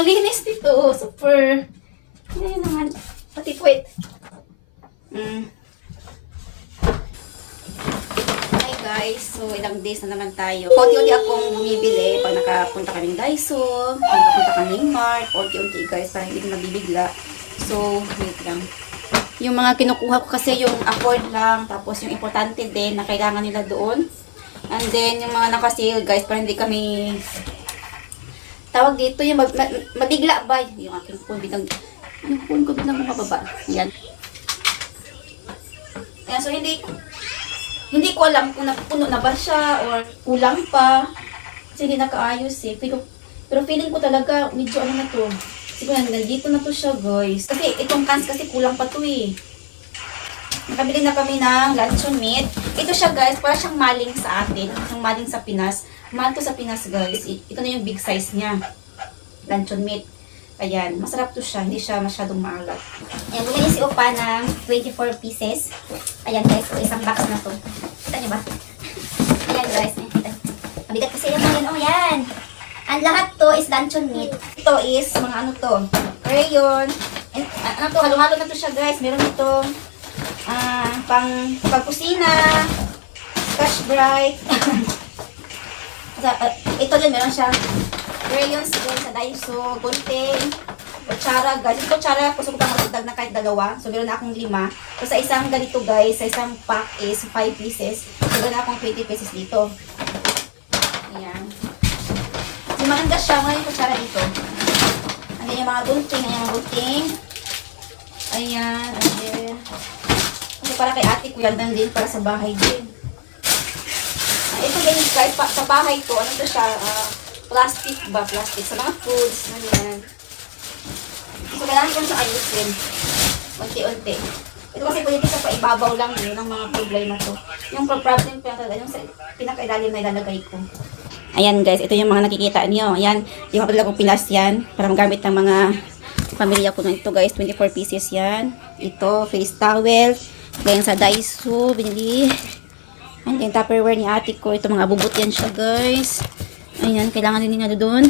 Ang linis dito. Super. Ayun naman. Pati puwet. Hi guys. So, ilang days na naman tayo. Unti-unti akong bumibili pag nakapunta kaming Daiso, pag nakapunta kaming Mart. Unti-unti guys, para hindi mabibigla. So, wait lang. Yung mga kinukuha ko kasi yung afford lang. Tapos yung importante din na kailangan nila doon. And then, yung mga nakasale guys, para hindi kami tawag dito yung mabigla ba? Yung aking phone biglang, yung phone ko biglang bumababa. Yan. Ayan, so hindi ko alam kung napupuno na ba siya or kulang pa. Kasi hindi nakaayos eh. Pero feeling ko talaga medyo ano na to. Siguro nandito na to siya guys. Kasi itong cans kasi kulang pa to eh. Nakabili na kami ng luncheon meat. Ito siya guys, para siyang maling sa atin. Yung maling sa Pinas. Mahal to sa Pinas guys. Ito na yung big size niya. Luncheon meat. Ayan, masarap to siya. Hindi siya masyadong maalat. Ayan, bumili si Opa ng 24 pieces. Ayan guys, so isang box na to. Kita niyo ba? Ayan guys. Mabigat kasi yan. Ayan, oh yan. Ang lahat to is luncheon meat. Ito is mga ano to. Crayon. And, ano to, halo-halo na to siya guys. Meron itong pang-kusina, Scotch Brite. Ito din, meron siyang crayons din sa Daiso, gunting, kutsara. Guys, yung kutsara, gusto ko pang magdag na kahit dalawa. So, meron na akong 5. So, sa isang ganito guys, sa isang pack is 5 pieces. So, meron na akong 20 pieces dito. Ayan. So, maganda siya. Ngayon yung kutsara dito. Ayan yung mga gunting. Ayan yung gunting. Ayan. Ayan. Kasi para kay ate ko yan din para sa bahay din. Ito din guys, sa bahay ko, ano to siya, plastic ba? Plastic sa mga foods, ganyan. So, kailangan ko siya ayusin. Unti-unti. Ito kasi pwede sa paibabaw lang yun ng mga problema to. Yung problem ko yung sa pinakailalim na ilalagay ko. Ayan guys, ito yung mga nakikita niyo. Ayan, yung mga kong pinas yan para magamit ng mga pamilya ko na ito guys. 24 pieces yan. Ito, face towel. Ganyan sa Daiso, binili. And then, Tupperware ni ate ko. Ito, mga bubot yan siya, guys. Ayan, kailangan din nila doon.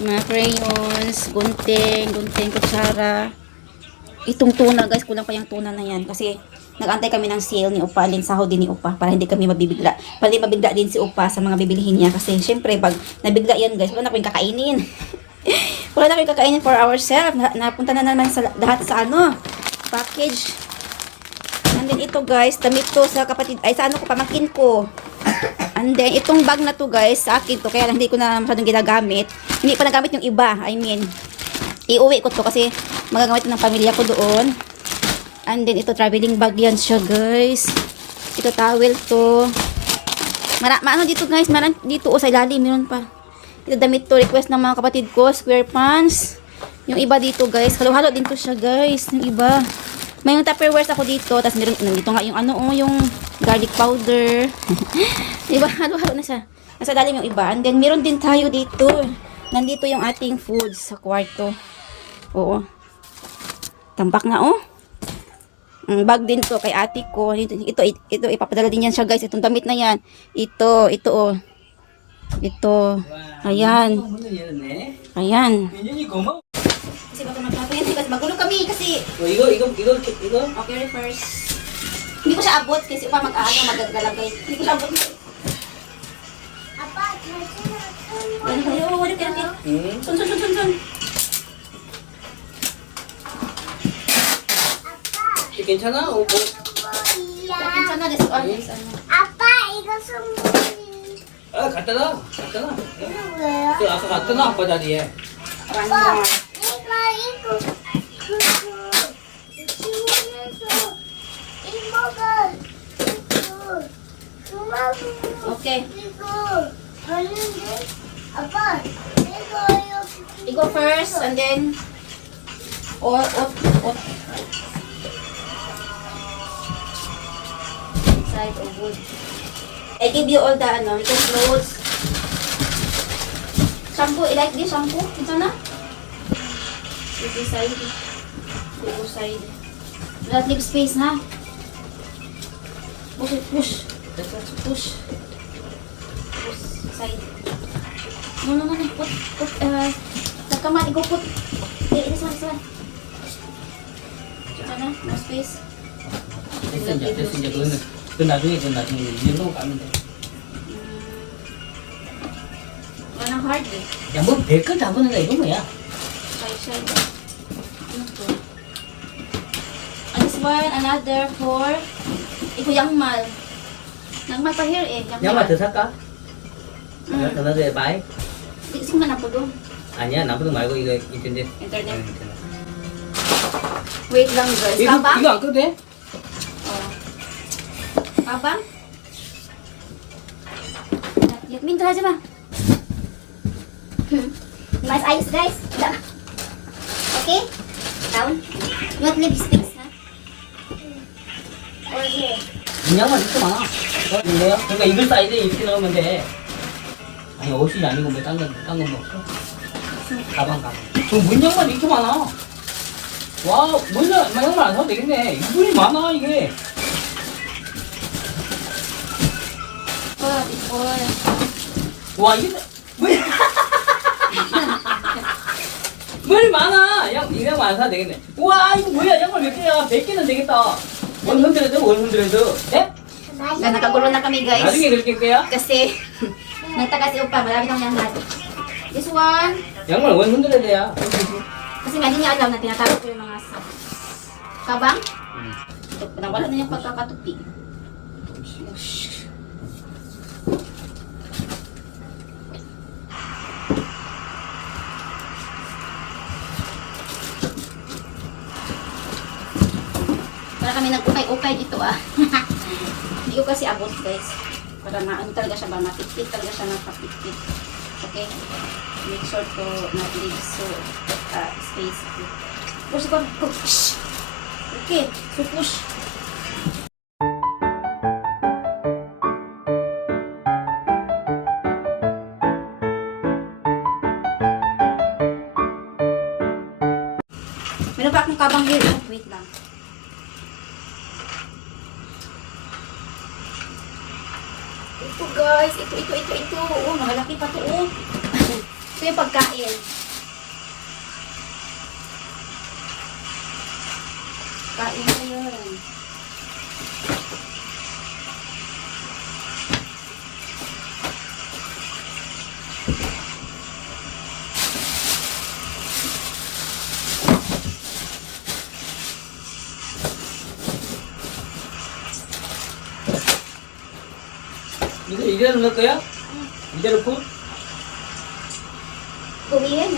Mga crayons, gunting, kutsara. Itong tuna, guys. Kulang pa yung tuna na yan. Kasi, nag-antay kami ng sale ni Upa. Din sahod din ni Upa. Para hindi kami mabibigla. Para hindi mabigla din si Upa sa mga bibilihin niya. Kasi, syempre, pag nabigla yan, guys, wala na kami kakainin. Wala na kami kakainin for ourselves. Napunta na naman sa lahat sa ano, package. And then ito guys, damit to sa kapatid, ay sa ano ko, pamangkin ko. And then itong bag na to guys, sa akin to, kaya lang hindi ko na masyadong ginagamit. Hindi pa nagamit yung iba, I mean, iuwi ko to kasi magagamit ng pamilya ko doon. And then ito, traveling bag yan siya guys. Ito towel to. Maano dito guys, dito sa ilalim, meron pa. Ito damit to, request ng mga kapatid ko, square pants. Yung iba dito guys, halo-halo din to siya guys, yung iba. May yung Tupperware ako dito, tapos meron nandito nga yung ano, yung garlic powder. Diba? Halo-halo na siya. Nasa dalim yung iba. And then meron din tayo dito. Nandito yung ating foods sa kwarto. Oo. Tambak na oh. Bag din to kay ate ko. Ito ipapadala din yan siya guys. Itong damit na yan. Ito oh. Ito. Ayan. Ayan. Kasi baka magpapayan, kasi magulo kami kasi 이거 okay first. Hindi ko siya abot kasi pa magagalagay. Hindi ko siya abot. Apa, wala ka. Sun. 괜찮아? Sana des 아빠 이거 선물이 아, 갖다 놔. 이거 뭐예요? 그 아까 갖다 놔, 아빠 자리에. one more. 이거 주문해서 이모가 이거 Okay. 이거 봤는데 아빠 이거 You go first and then side of wood. I give you all the ano, you can close. Shampoo, I like this shampoo. Ito na. This side. This side. Do not leave space, ha? Push it, push. Push. Push. Side. No. Put come on, go put. Hey, this one. Sana, no space. 됐어 이제 그건 나중에 이 정도 까면 돼. Walang hard eh. 야, 뭐 100건 잡는 거 이거 뭐야? Side. Ano to? And this one, another for ito yangmal. Yangmal pa here eh. 양말 더 살까? 응. 더 넣어야 바이? Sigma na po doon. 아니야, 나보다 말고 이거 있던데. Internet. Wait lang guys. 이거 Kabang? 이거 안 꺼도 돼? Oh. Kabang? Yasmin, tara dyan ba? Nice eyes guys. Okay? Down. You want lipsticks, ha? Or here? 이 양말 이렇게 많아. 이거요? 그러니까 이걸 사이즈에 이렇게 넣으면 돼. 아니 옷이 아니고 뭐 딴거 없어? 가방. 뭔 양말 이렇게 많아? 와, 뭔 양말 안 사도 되겠네. 이분이 많아 이게. Before. 와 이게 뭘? 뭘 많아? 이 양말 안 사도 되겠네. 와 이거 뭐야? 양말 몇 개야? 100개는 되겠다. 100. 예? Na, nakagulo na kami guys. 나중에 그렇게 거야? Kasi, nagtaka si Upa, marami nang yan This one, 양말 100야. kasi nga hindi niya alam na tinatawag ko yung mga kabang. Wala na yung pagkakatupi. Para kami nag-ukay-ukay dito ah. Hindi ko kasi abot guys. Para maano talaga siya ba, mapit-pit talaga siya mapapit-pit. Okay? Make sure to not leave so space. Push ko. Push. Okay. So push. Meron pa akong kabang here. Wait lang. Ito guys, ito. Oh, malaki pa to oh. Ito yung pagkain. Kain ko yun. 이거 이대로 넣을 거야? 이대로 푹? Gawin,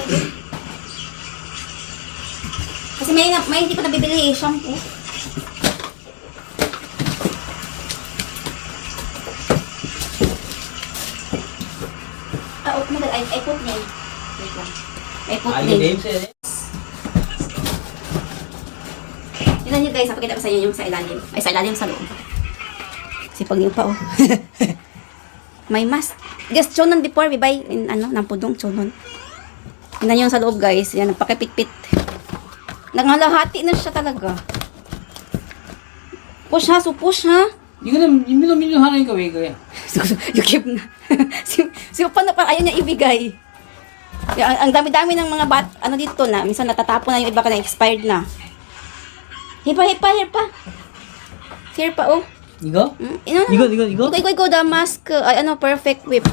kasi may hindi ko nabibili eh, shampoo. Oh my god, I put name. Wait lang. I put 아 이거 name. 네임 써야 돼? Tignan nyo guys, napakita ko sa inyo yung sa ilalim. Ay, sa ilalim sa loob. Kasi pag yung pa oh. May mask. Guys, chonon before we buy in ng pudong chonon. Tignan nyo yung sa loob guys. Yan, napakipit-pit. Nangalahati na siya talaga. Push ha, so push ha. 이거는 밀로 하라니까 왜 이거야? You keep na. si Upan na parang ayaw niya ibigay. Ang dami-dami ng mga dito na. Minsan natatapon na yung iba ka na expired na. Here pa. Here pa, oh. 이거? Igo, the mask. Ay, perfect whip.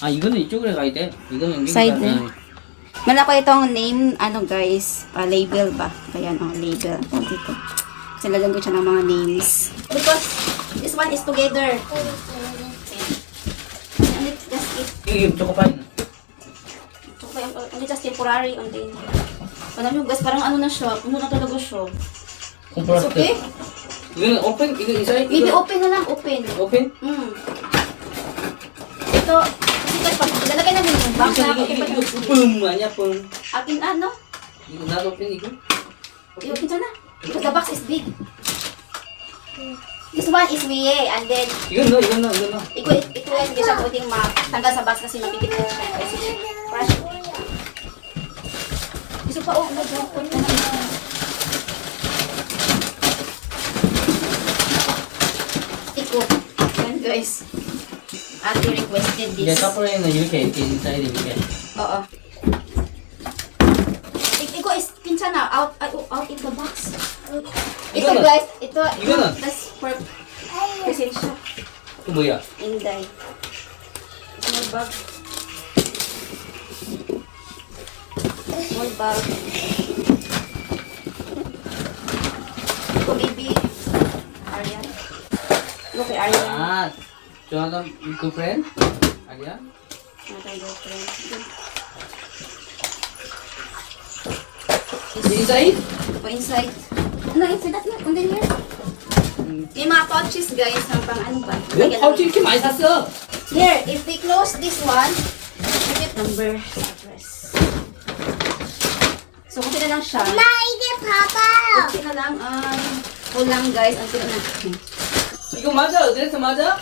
아 이거는 이쪽으로 가야 돼. 이거는 여기 Side Meron ako itong name, guys, label ba? Ayan, label. Dito. Kasi lalagyan ko siya ng mga names. Because this one is together. And it's just it. 이거 초코파이. Only just temporary on the alam nyo guys, parang na siya. Puno na talaga siya. It's 콤플라스트. okay? 이거는 오픈? 이거 inside? Maybe open na lang, open. 오픈? Ito, kasi pag lalagay namin yung box na 이거 뿜 아니야 뿜. akin 이거 나도 오픈 이거? i-open siya na. Because the box is big. This one is Wie, and then 이건 넣어. ito hindi siya pwedeng matanggal sa box kasi mapipit na siya. Kasi fresh. Gusto pa, oh, nag-open na naman. Iko. Yan guys. Ate requested 이제 this. 카프레는 이렇게 인사이드 이렇게. Oo. Ito 이거는 guys, ito, 이거는? that's for presensya. 또 뭐야? Inday. Small bag. Small bag. Ito baby. Arian. Ito kay Arian. 아, 조나단 girlfriend? 아니야? Natay girlfriend. inside? Ito inside. Ano, inside natin. Kundi here. Yung mga pouches guys, ang pang ano ba? 왜 파우치 이렇게 많이 샀어? Here, if we close this one, get number address. So, kunti na lang siya. 엄마 이게 봐봐요. Kunti na lang, kulang guys. Ang kunti na. 이거 맞아? 드레스 맞아?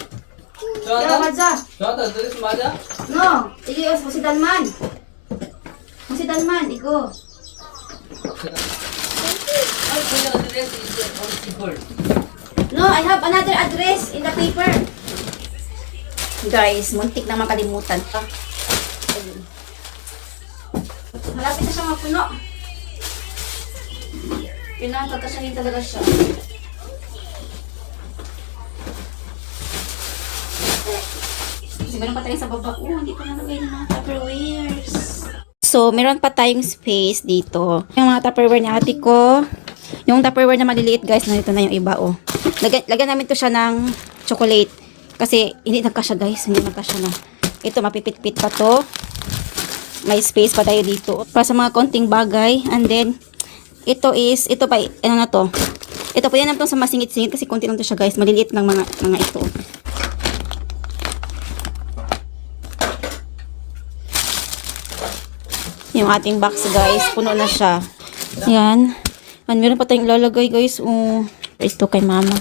Kaya 조나단? madja. 조나단 드레스 맞아? No, igi si Dalman. Si Dalman, igo. 아, 그냥 드레스 이제 어디 people. No, I have another address in the paper. Guys, muntik na makalimutan pa. Ayun. Malapit na siya mapuno. Pinatatasyahin talaga siya. Kasi meron pa tayo sa baba. Hindi pa nalagay ng mga Tupperwares. So, meron pa tayong space dito. Yung mga Tupperware ni ate ko. Yung Tupperware na maliliit guys, nandito na yung iba oh. Lagyan namin to siya ng chocolate. Kasi hindi nagkasya guys, hindi nagkasya na. Ito mapipit-pit pa to. May space pa tayo dito. Para sa mga konting bagay. And then, ito pa, ano na to. Ito po yan naman sa masingit-singit kasi konti lang to siya guys. Maliliit ng mga ito. Yung ating box guys, puno na siya. Yan. And meron pa tayong ilalagay guys. Ito kay mama.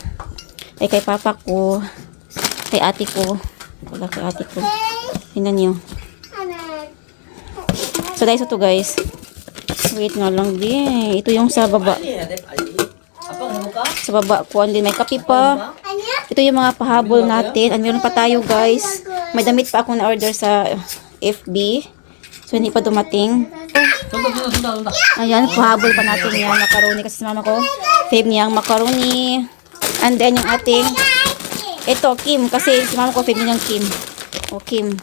Ay kay papa ko. Kay ate ko. Wala kay ate ko. Tingnan niyo. So guys, ito guys. Wait nga lang din. Ito yung sa baba. 빨리 해야 돼, 빨리. 아빠가 해볼까? Sa baba ko. And then may kape pa. 아니야? Ito yung mga pahabol natin. And meron pa tayo guys. May damit pa ako na-order sa FB. So hindi pa dumating. 돈다. Ayan, pahabol pa natin yan. Macaroni kasi sa mama ko. Fave niya ang macaroni. And then yung ating, ito, Kim. Kasi si mama ko fave niya ng Kim. O, Kim.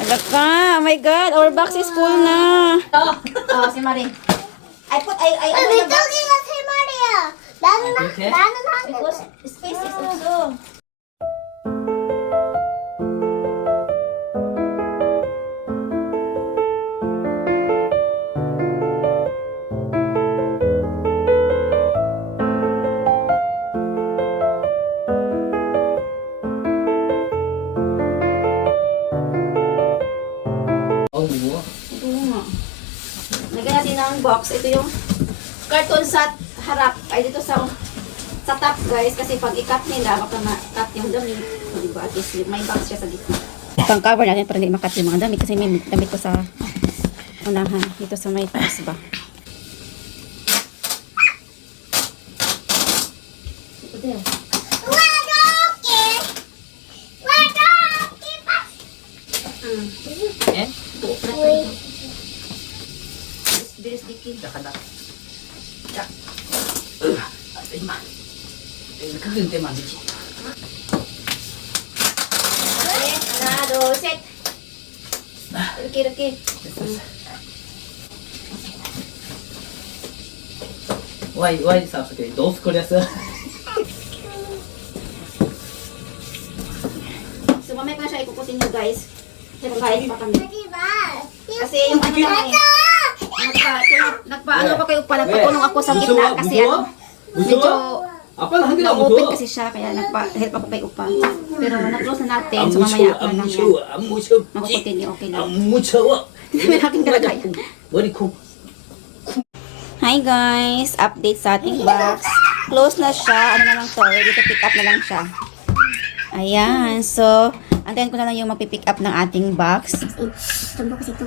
Alak ka. Oh my God. Our box is full na. Oh, si Marie. I 왜 저기가 세 마리야? 나는 이렇게? 나는 한 개. Because space is also. 무거워. Ito nga. Lagyan natin ng box. Ito yung carton sa harap. Ay, dito sa top, guys. Kasi pag i-cut nila, baka ma-cut yung damit. So, diba? At least may box siya sa gitna. Pang cover natin para hindi ma-cut yung mga damit. Kasi may damit ko sa unahan. Dito sa may taas ba. Ito din. 예? Bilis dikit. 시작한다. 자. 임마. 그건 때만 안 되지. Ha나, dos, set. I렇게. 와이 사업소게 노스 코리아스. So, mamaya ko na siya ikukutin nyo, guys. Kasi pagkain pa kami. 하지 마. Kasi yung ano kami, nagpaano pa kayo pa, nagpatulong ako sa gitna kasi ano, medyo 아빠는 한 개도 안 na-open 무서워. kasi siya, kaya nagpa-help ako kay Upa. Pero na-close na natin, 안 so mamaya ako 무서워, 안 na lang yan. 무서워, 안 무섭지. Makukutin niyo, okay lang. 안 무서워. May aking kalagayan. 머리 콩. Hi guys! Update sa ating box. Close na siya. Ano na lang to? Ready to pick up na lang siya. Ayan. So, antayin ko na lang yung magpipick up ng ating box. Tumbo kasi ito.